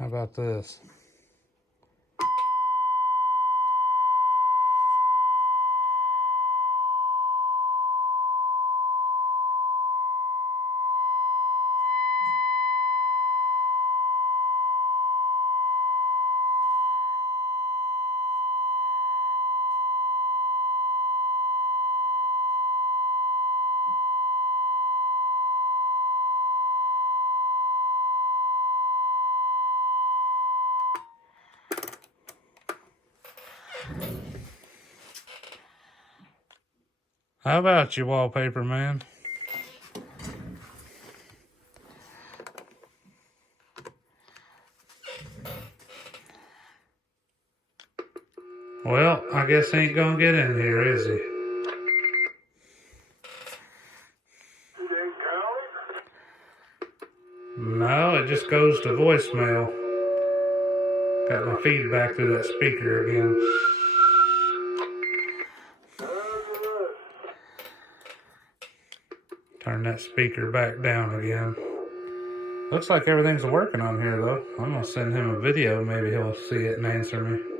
How about this? How about you, wallpaper man? Well, I guess he ain't gonna get in here, is he? No, it just goes to voicemail. Got my feedback through that speaker again. Turn that speaker back down again. Looks like everything's working on here though. I'm gonna send him a video, maybe he'll see it and answer me.